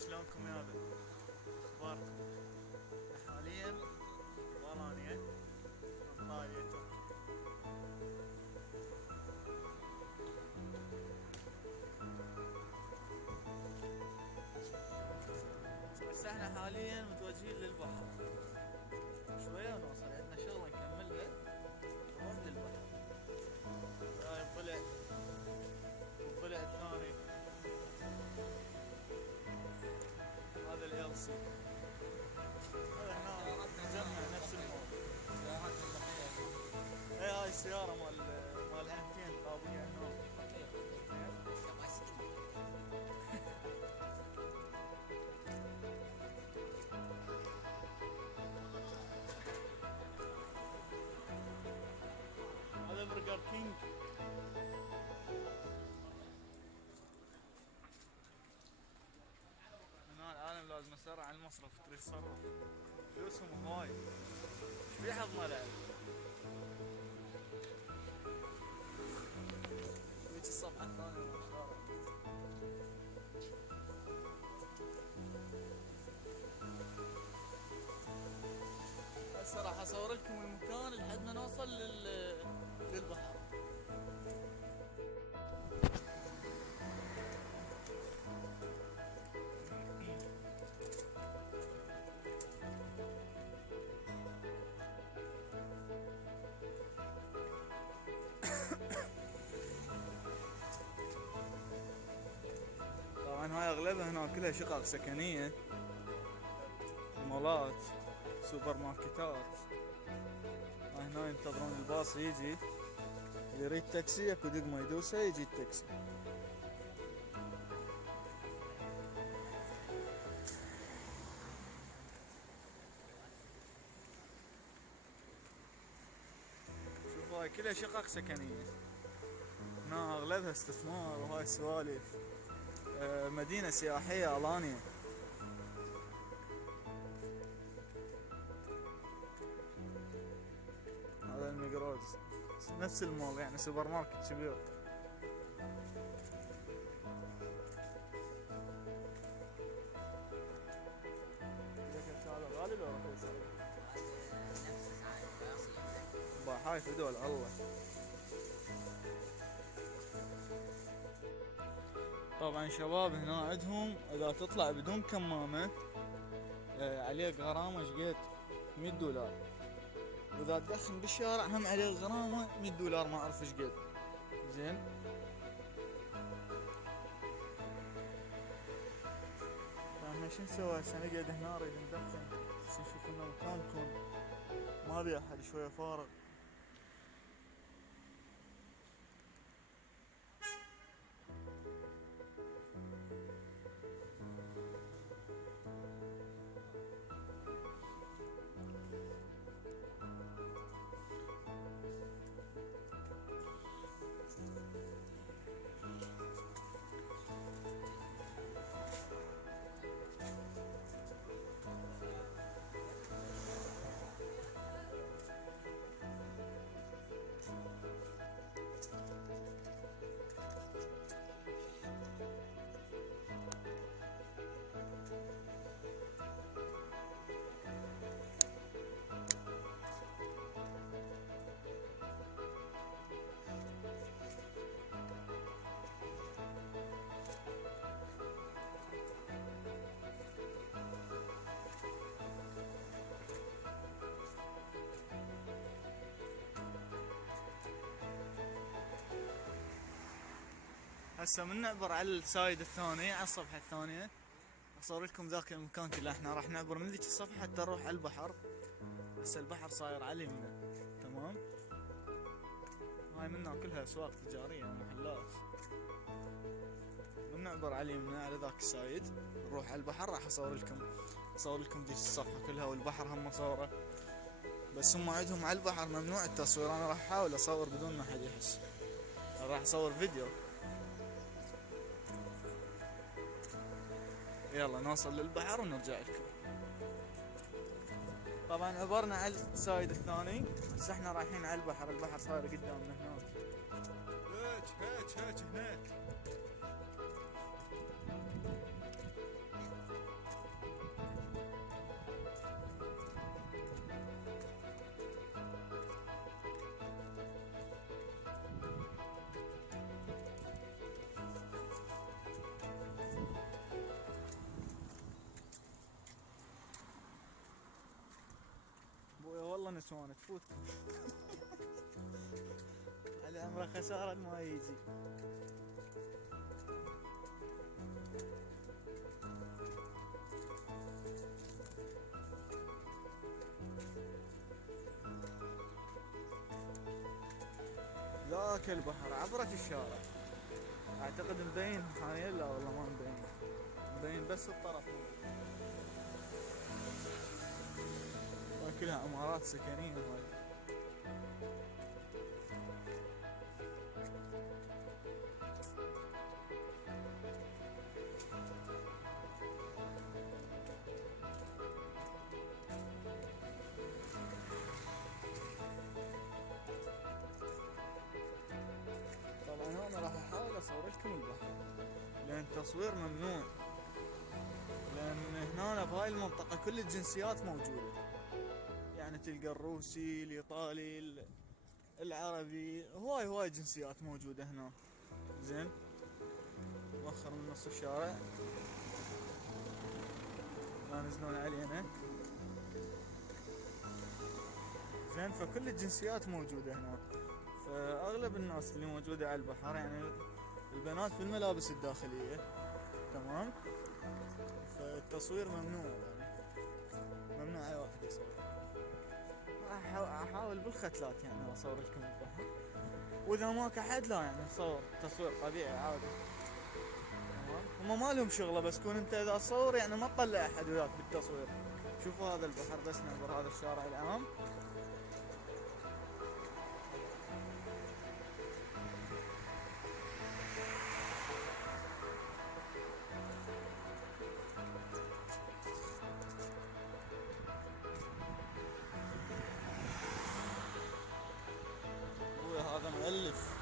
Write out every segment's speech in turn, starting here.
شلونكم يابا؟ اخباركم؟ حاليا برانية انطاليا تركيا. بس احنا حاليا متوجهين للبحر، شوية ونوصل، عندنا شغلة نكملها نروح للبحر. هاي الضلع والضلع الثاني هذا ال سي، هذا هنا نجمع نفس الموضوع. اي هاي السيارة مال انتين طابقة هنا. هذا برجر كينج. هنا العالم لازم اسرع على المصرف، تريد تصرف فلوسهم هواي، ايش في حظنا لعب. هيك الصفحة الثانية من الشارع. هسه راح اصور لكم المكان لحد ما نوصل للبحر. طبعا هاي اغلبها هنا كلها شقق سكنية، مولات، سوبر ماركتات. هنا ينتظرون الباص يجي، اللي يريد تاكسي اكو دقمة يدوسها يجي التاكسي. شوفوا هاي كلها شقق سكنية، هنا اغلبها استثمار وهاي سوالف. مدينة سياحية الانيا. هذا الميجروز نفس المول، يعني سوبر ماركت كبير. هذا غالي ولا رخيص؟ هاي فدول الله. طبعا شباب هنا عندهم اذا تطلع بدون كمامة عليك غرامة شقد 100 دولار، واذا تدخن بالشارع هم عليك غرامة 100 دولار ما اعرف شقد. زين، فاحنا شو نسوي هسه؟ نقعد هنا نريد ندخن، بس نشوف لنا مكان يكون ما بيه احد، شوية فارغ. هسه من نعبر على السايد الثاني، على الصفحة الثانية، اصور لكم ذاك المكان كله. احنا راح نعبر من ذيك الصفحة حتى نروح على البحر. هسه البحر صاير على اليمين، تمام. هاي منا كلها اسواق تجارية ومحلات. من نعبر على اليمين على ذاك السايد نروح على البحر. راح اصور لكم ذيك الصفحة كلها، والبحر هم صوره، بس هم عندهم على البحر ممنوع التصوير. انا راح احاول اصور بدون ما حد يحس، راح اصور فيديو. يلا نوصل للبحر ونرجع لكم. طبعا عبرنا على السايد الثاني، بس احنا رايحين على البحر. البحر صاير قدامنا هناك، هيك هناك. النسوان تفوت. على امره خساره ما يجي. ذاك البحر عبرة الشارع. اعتقد مبين حاليا، لا والله ما مبين، مبين بس الطرف. كلها عمارات سكنية هاي. طبعا انا راح احاول اصور لكم البحر لان التصوير ممنوع، لان هنا بهاي المنطقة كل الجنسيات موجودة، يعني تلقى الروسي، الايطالي، العربي، هواي جنسيات موجودة هنا. زين، مؤخر من نص الشارع ما ينزلون علينا. زين، فكل الجنسيات موجودة هنا، فأغلب الناس اللي موجودة على البحر يعني البنات في الملابس الداخلية، تمام. فالتصوير ممنوع، يعني ممنوع أي واحد يصور. أحاول بالختلات يعني أصور لكم البحر، وإذا ماك أحد لا يعني نصور تصوير طبيعي عادي. هم ما لهم شغله، بس كون انت اذا تصور يعني ما تطلع احد وياك بالتصوير. شوفوا هذا البحر، بس نعبر هذا الشارع العام. ابوي هذا مؤلف.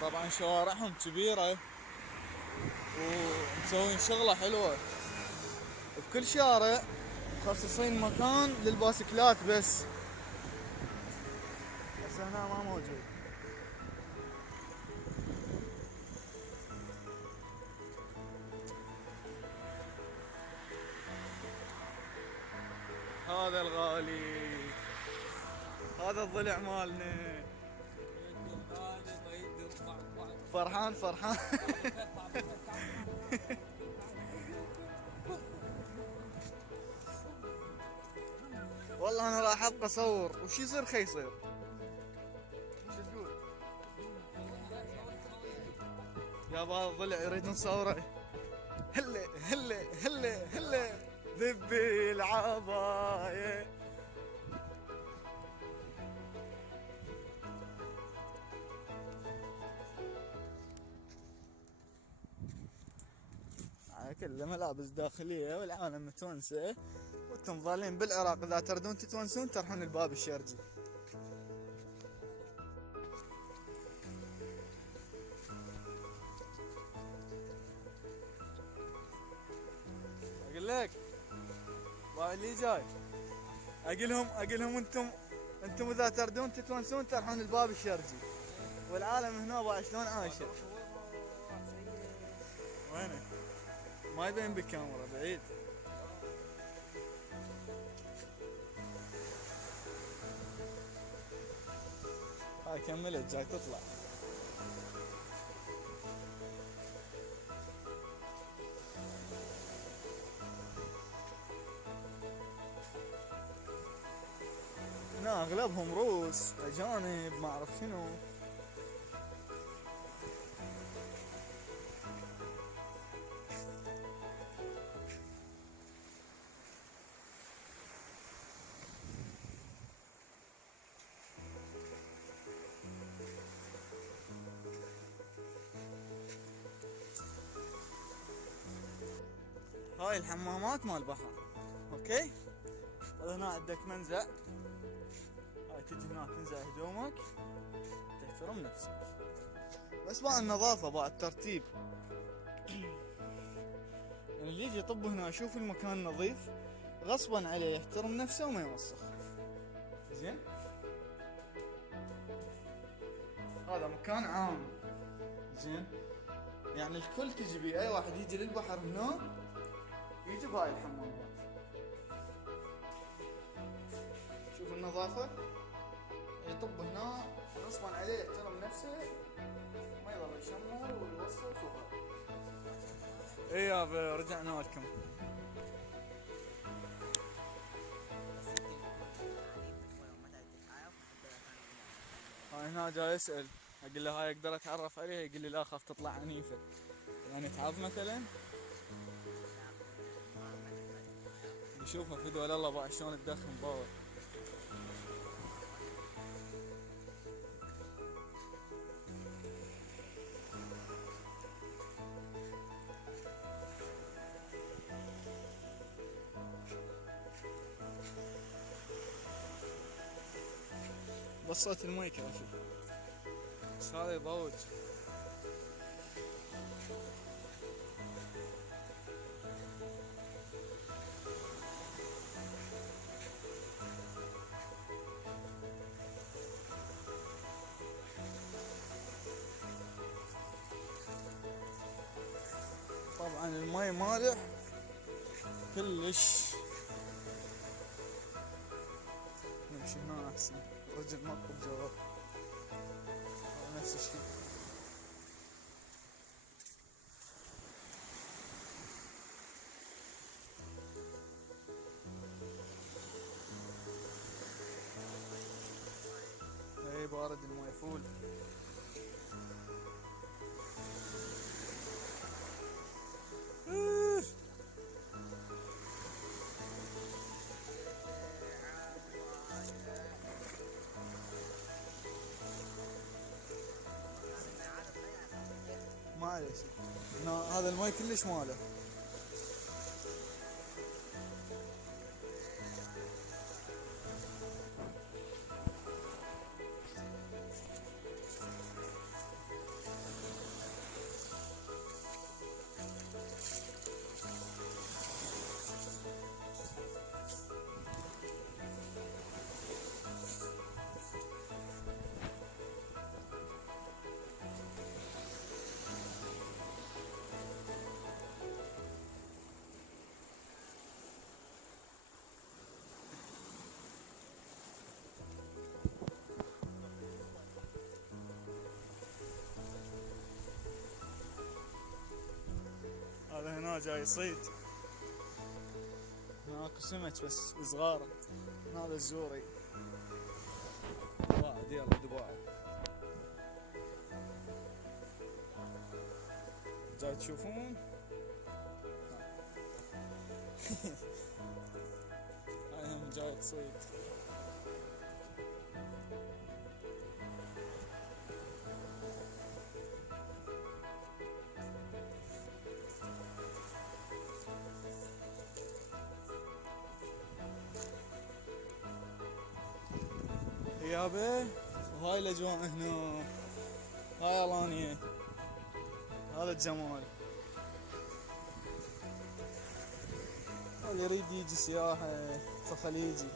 طبعا شوارعهم كبيرة ومسوين شغلة حلوة، بكل شارع مخصصين مكان للباسكلات بس هنا ما موجود. هذا الغالي، هذا الضلع مالنا. فرحان والله انا راح ابقى اصور وش يصير خيصير. وش تقول يا هذا الضلع يريد نصوره؟ هلا ذبي العباية. كله ملابس داخلية والعالم متونسة، وانتم ظالين بالعراق. اذا تردون تتونسون تروحون الباب الشرجي. اقول لك اللي جاي اقلهم انتم اذا تردون تتونسون تروحون الباب الشرجي، والعالم هنا باع شلون عايشه. وينه؟ ما يبين بالكاميرا بعيد. هاي كملت جاي تطلع. هنا اغلبهم روس اجانب ما اعرف شنو. هاي الحمامات مال البحر، اوكي. هنا عندك منزع، هاي تجي هنا تنزع هدومك، تحترم نفسك. بس باع النظافة، باع الترتيب. يعني اللي يجي يطب هنا يشوف المكان نظيف غصبا عليه يحترم نفسه وما يوسخ. زين، هذا مكان عام. زين، يعني الكل تجي بيه، اي واحد يجي للبحر هنا يجي بهاي الحمامات. النظافة يطب هنا غصبا عليه يحترم نفسه، ما يضل يشمر ويوسخ وهذا. اي يابا رجعنا لكم. هنا جاي يسأل، اقول له هاي اقدر اتعرف عليها؟ يقول لي لا خاف تطلع عنيفة. يعني تعب مثلا يشوفها فدوى الله بقى شلون تدخن باور. بس صوت المي كافي، بس هذا يضوج. طبعا المي مالح كلش. نمشي هنا احسن، رجل ماكو بجواب نفس الشيء. اي بارد المي فول. ما عليه شيء، هذا المي كلش ماله. هذا هنا جاي يصيد، هناك سمك بس صغار. هذا الزوري واحد، يلا دباع جاي تشوفون. هاي هم جاي تصيد. يابا وهاي الاجواء هنا، هاي الانية، هذا الجمال. اللي يريد يجي سياحة فخليجي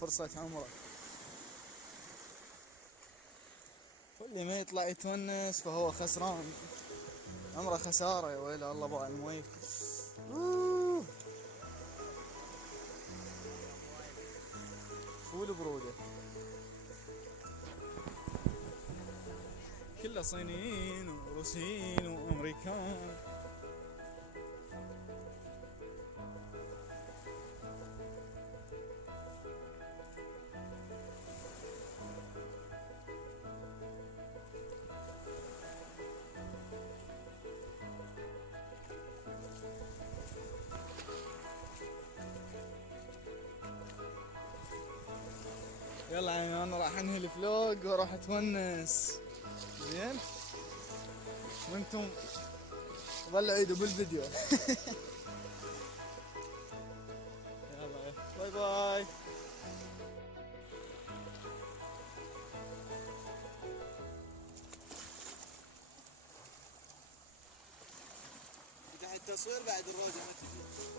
فرصة عمره، واللي ما يطلع يتونس فهو خسران، عمره خسارة. يا ويلي الله بقى المي فول برودة، كله صينيين وروسيين وامريكان. يلا يعني انا راح انهي الفلوج واروح اتونس. زين وانتم ظلوا عيدوا بالفيديو. يلا باي باي. فتح التصوير بعد الروجة ما تجي.